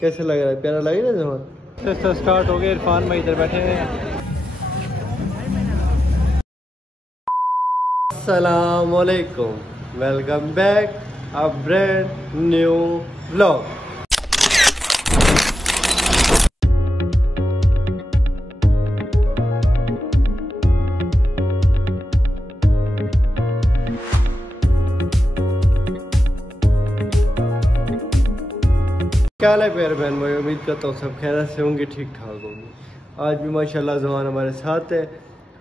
कैसे लग रहा है? प्यारा लग रहा है जवान? तो स्टार्ट हो गया। इरफान भाई इधर बैठे हैं। अस्सलाम वालेकुम, welcome back a brand new vlog. क्या हाल है प्यारे बहन भाई? उम्मीद करता हूँ सब खैरियत से होंगे, ठीक ठाक होंगे। आज भी माशाल्लाह ज़ुहान हमारे साथ है।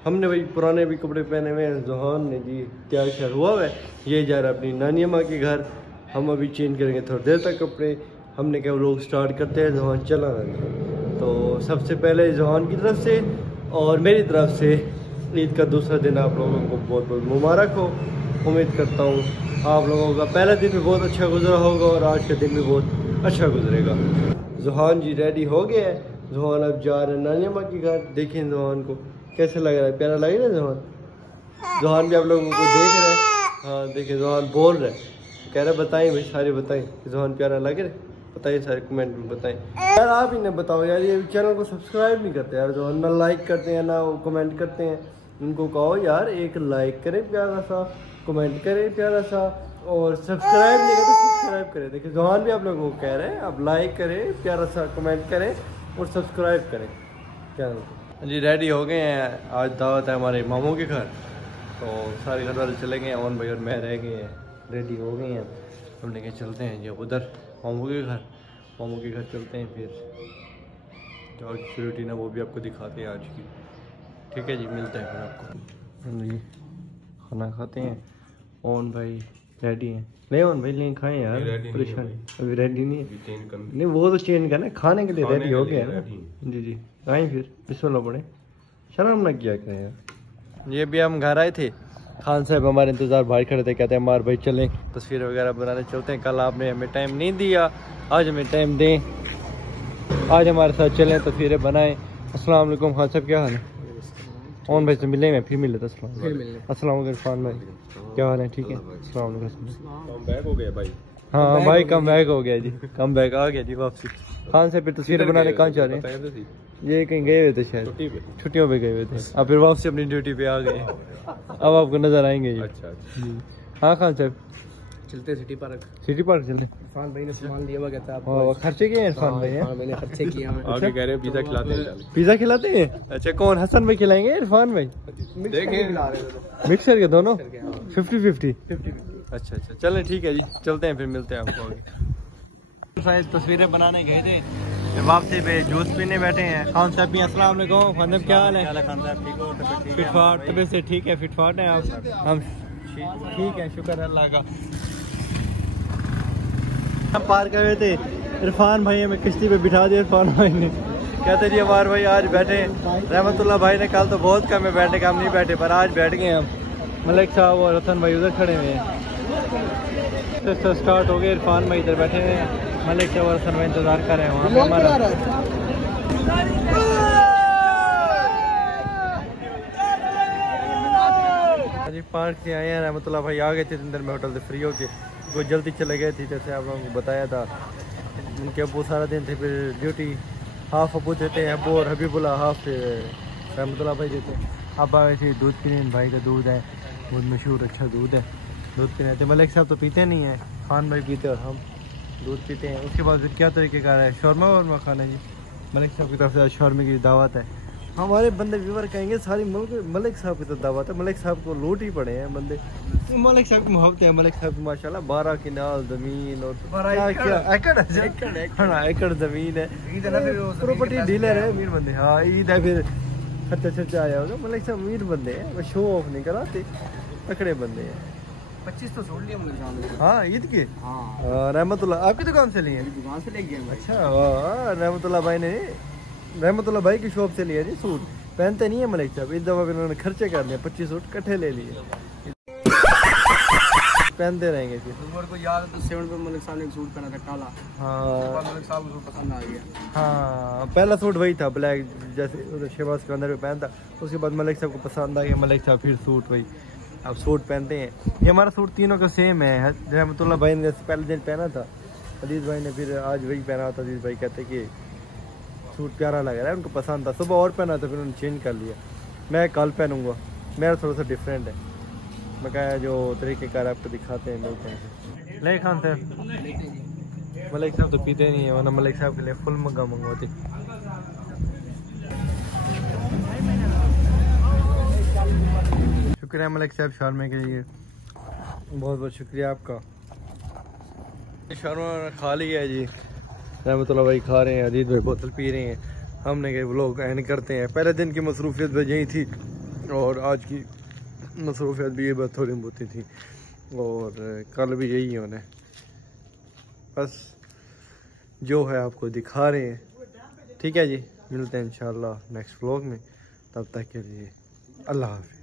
हमने भाई पुराने भी कपड़े पहने हुए हैं। ज़ुहान ने जी तैयार शैर हुआ है, ये जा रहा है अपनी नानी अम्मा के घर। हम अभी चेंज करेंगे थोड़ी देर तक कपड़े। हमने क्या लोग स्टार्ट करते हैं, ज़ुहान चला रहा। तो सबसे पहले ज़ुहान की तरफ से और मेरी तरफ से ईद का दूसरा दिन आप लोगों को बहुत बहुत मुबारक हो। उम्मीद करता हूँ आप लोगों का पहला दिन भी बहुत अच्छा गुजरा होगा और आज का दिन भी बहुत अच्छा गुजरेगा। ज़ुहान जी रेडी हो गया है। ज़ुहान अब जा रहे हैं नानी अम्मा के घर। देखें ज़ुहान को कैसे लग रहा है? प्यारा लग रहा है ज़ुहान? ज़ुहान भी आप लोगों को देख रहे हैं। हाँ देखिए ज़ुहान बोल रहे हैं, कह रहे बताएं भाई, सारे बताएं ज़ुहान प्यारा लग रहा है। बताइए सारे कमेंट में बताएं यार। आप ही ने बताओ यार, ये चैनल को सब्सक्राइब नहीं करते यार ज़ुहान, ना लाइक करते हैं ना कमेंट करते हैं। उनको कहो यार एक लाइक करें प्यारा सा, कमेंट करें प्यारा सा, और सब्सक्राइब नहीं करते सब्सक्राइब करें। देखिए ज़ुहान भी आप लोगों को कह रहे हैं आप लाइक करें, प्यारा सा कमेंट करें और सब्सक्राइब करें चैनल जी। रेडी हो गए हैं, आज दावत है हमारे मामू के घर। तो सारे घर वाले चले गए हैं, ओन भाई और मैं रह गए हैं। रेडी हो गए हैं, हमने कहा चलते हैं जी उधर मामू के घर। मामू के घर चलते हैं, फिर जो आज की रूटीन है वो भी आपको दिखाते हैं आज की। ठीक है जी, मिलते हैं फिर आपको जी। खाना खाते हैं। ओन भाई रेडी हैं? नहीं ओन भाई नहीं खाएं यार, परेशान अभी रेडी नहीं वो तो चेंज करना, खाने के लिए रेडी हो गया ना जी जी। आए फिर बिस्मिल्लाह पड़े, शर्म ना किया करें यार। ये भी हम घर आए थे, खान साहब हमारे इंतज़ार बाहर खड़े थे, कहते हैं हमारे भाई चलें तस्वीर वगैरह बनाने चलते हैं। कल आपने हमें टाइम नहीं दिया, आज हमें टाइम दें, आज हमारे साथ चलें तस्वीरें बनाएं। अस्सलाम वालेकुम खान साहब, क्या हाल है? ओन भाई से मिले मैं, फिर मिले। अस्सलाम इरफान भाई, क्या हाल है? ठीक है। अस्सलाम वालेकुम। बैक हो गया भाई? हाँ भाई कम बैक हो गया जी, कम बैक आ गया जी वापसी। खान से फिर तस्वीरें बनाने कहाँ जा रहे हैं? ये कहीं गए हुए थे शायद, छुट्टियों पे गए हुए थे। अब फिर वापसी अपनी ड्यूटी पे आ गए, अब आपको नजर आएंगे ये। अच्छा हाँ खान साहब चलते सिटी पार्क। सिटी पार्क चलते। इरफान भाई ने सामान दिया हुआ, कहता है खर्चे किए इरफान भाई? मैंने खर्चे किए हैं। आगे कह रहे हैं पिज़्ज़ा खिलाते हैं। पिज़्ज़ा खिलाते हैं? अच्छा कौन, हसन भाई खिलाएंगे इरफान भाई? मिक्सर के दोनों 50-50। अच्छा अच्छा चलें ठीक है जी, चलते हैं फिर मिलते हैं आपको आगे। तस्वीरें बनाने गए थे, वापसी पे जूस पीने बैठे हैं। खान साहब भी अस्सलाम वालेकुम। खान साहब क्या हाल है? खान साहब ठीक हो? फिटफाट तबीयत से ठीक है? फिटफाट है आप? हम ठीक है, शुक्र अल्लाह का। हम पार कर रहे थे, इरफान भाई हमें किश्ती पे बिठा दिया। इरफान भाई ने कहते जी हमारे भाई आज बैठे, रहमतुल्लाह भाई ने कल तो बहुत कम है बैठने का, हम नहीं बैठे पर आज बैठ गए हम। मलिक साहब और हसन भाई उधर खड़े हुए हैं। तो स्टार्ट हो गया। इरफान भाई इधर बैठे हुए हैं, मलिक साहब और हसन भाई इंतजार कर रहे हैं वहाँ हमारा। जी पार्क से आए हैं, रहमतुल्लाह भाई आ गए थे अंदर में होटल से फ्री होके, वो जल्दी चले गए थे जैसे आप लोगों को बताया था। उनके अबू सारा दिन थे, फिर ड्यूटी हाफ अबू देते हैं, अबू और हबीबुल्ला हाफ रहमतुल्लाह भाई देते हैं। अब आए थे दूध पीने, भाई का दूध है बहुत मशहूर, अच्छा दूध है, दूध पीने थे। मलिक साहब तो पीते नहीं हैं, खान भाई पीते और हम दूध पीते हैं। उसके बाद फिर क्या तरीके का है, शौरमा वरमा खाना जी। मलिक साहब की तरफ से शौरमे की दावत है। हमारे बंदे व्यूवर कहेंगे सारी मुल्क मलिक साहब की तो दावत है, मलिक साहब को लूट ही पड़े हैं बंदे। मलिक साहब की मोहब्बत है, मलिक साहब की माशाल्लाह 12 किनाल जमीन और एकड़ जमीन है, प्रॉपर्टी डीलर है, अमीर बंदे। हाँ ईद है फिर खर्चा खर्चा आया होगा। मलिक साहब अमीर बंदे हैं, वो शो ऑफ नहीं कराते, तकड़े बंदे हैं। 25 तो छोड़ लिया। हाँ ईद के रहमतुल्लाह आपकी दुकान से लिए? दुकान से ले गए। अच्छा रहमतुल्लाह भाई ने, रहमतुल्लाह भाई की शॉप से लिया जी सूट। पहनते नहीं है मलिक साहब, इस दफा इन्होंने खर्चे कर लिए, 25 सूट इकट्ठे ले लिए, पहनते रहेंगे फिर। उमर को याद है तो 7 पे मलिक साहब ने एक सूट पहना था काला। हाँ मलिक साहब को पसंद आ गया। हाँ पहला सूट वही था ब्लैक, जैसे शहबाज के अंदर में पहनता, उसके बाद मलिक साहब को पसंद आ गया, मलिक साहब फिर सूट वही अब सूट पहनते हैं। ये हमारा सूट तीनों का सेम है, रहमतुल्लाह भाई ने जैसे पहले दिन पहना था अजीज भाई ने फिर आज वही पहना था। अजीज भाई कहते कि सूट प्यारा लग रहा है, उनको पसंद था। सुबह और पहना था, फिर उन्होंने चेंज कर लिया। मैं कल पहनूंगा, मेरा थोड़ा सा डिफरेंट है। मैं कहा जो तरीक़ेकार आपको दिखाते हैं मिलते हैं। ले खान थे मलिक साहब तो पीते नहीं है, वरना मलिक साहब के लिए फुल मग्गा मंगवाती। शुक्रिया मलिक साहब शारमा के लिए, बहुत बहुत शुक्रिया आपका। शारमा खा लिया है जी, रहमतुल्लाह भाई खा रहे हैं, अजीत भाई बोतल पी रहे हैं। हमने कहा व्लॉग एंड करते हैं। पहले दिन की मसरूफियत भी यही थी और आज की मसरूफियत भी ये बात थोड़ी बहुत थी और कल भी यही है। उन्हें बस जो है आपको दिखा रहे हैं। ठीक है जी, मिलते हैं इंशाल्लाह नेक्स्ट व्लॉग में। तब तक के लिए अल्लाह हाफ़िज़।